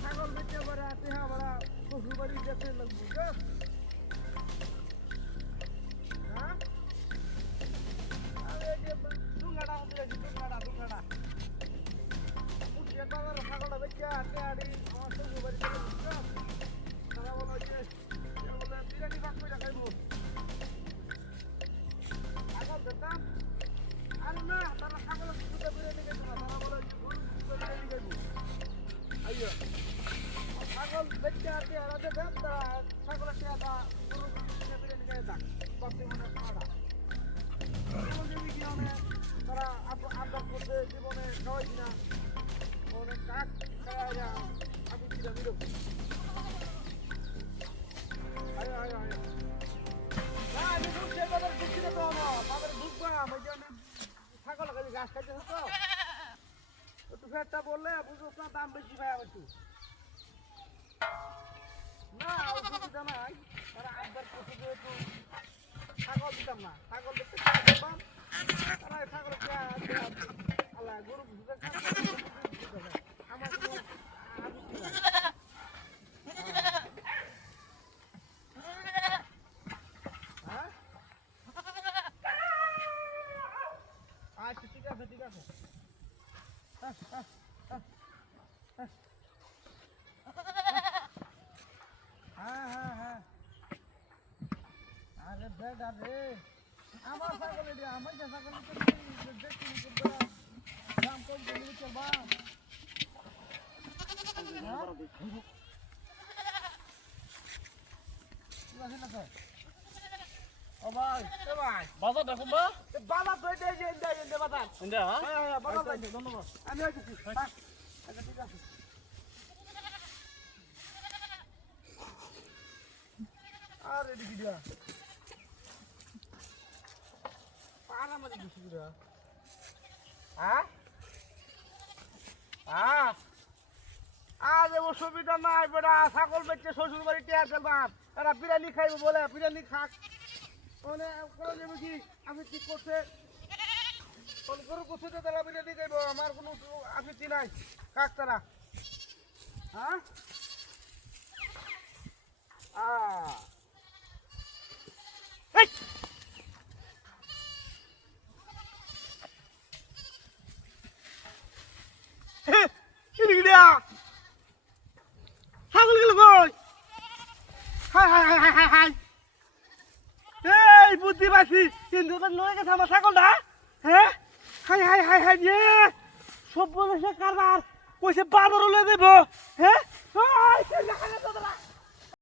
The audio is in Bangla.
ছাগল বেচে বড় টেহা বড় শ্বশুর বাড়ি যেতে লাগবো হ্যাঁ আরে যে দুঙ্গাটা হতে দুঙ্গাটা উঠে বাবার ছাগলটা বেচে টেহাড়ি আমার শ্বশুর বাড়ি যেতে লাগবো তারা বলো যে বিরিয়ানি ভাগ করে খাইবো ছাগল দেখতাম আর না তারা ছাগল দুটো বিরিয়ানি খাইবো না তারা বলো বিরিয়ানি খাইবো আইয়া ছাগল বেচে টেহাড়া দেবে তারা ছাগলের টেহাটা গরু বিরিয়ানি খাই থাক বাপি মনে খাওয়াটা তারা আবদার করতে জীবনে খাওয়াইছি না অনেক কাক খাওয়া আমি দিলাম এরকম আয় আয় আয় না আমি ঢুকছে বাজারে ঢুকছি না তো আমার বাজারে ঢুকবাম ওই জন্য ছাগল খালি ঘাস খাইতেছে তো একটু ফেরটা বললে বুঝো না দাম বেশি ভাই একটু না অসুবিধা নাই তারা আবদার করছে যেহেতু ছাগল দিতাম না ছাগল দেখতে দিতাম তারা ছাগল আল্লাহ গরু আমার কোনো আপত্তি নাই হ্যাঁ আচ্ছা ঠিক আছে হ্যাঁ আরে বেটা রে আমার ছাগল দিয়ে আমার ছাগল দেখি দাম কম দিয়ে চলবা ও ভাই বাজার দেখুন বা বাবা তো দে বাবা হ্যাঁ বাবা ধন্যবাদ আমি আইছি আচ্ছা ঠিক আছে আরে দিদি দিয়া পারা মাঝে দিছি দিয়া হ্যাঁ আজ অসুবিধা নাই বেটা ছাগল বেচে শ্বশুর বাড়ি টেয়ার দেবাম এরা বিরিয়ানি খাইব বলে বিরিয়ানি খাক মানে কোন কি আমি ঠিক করছে গরু করছে তারা বিরিয়ানি খাইব আমার কোনো আপত্তি নাই কাক তারা হ্যাঁ ছাগল গেল কই হাই এই বুদ্ধি পাইছি কিন্তু লয়ে গেছে আমার ছাগলটা হ্যাঁ হাই যে সব বলেছে কারবার কইছে বাজারে লয়ে দেব হ্যাঁ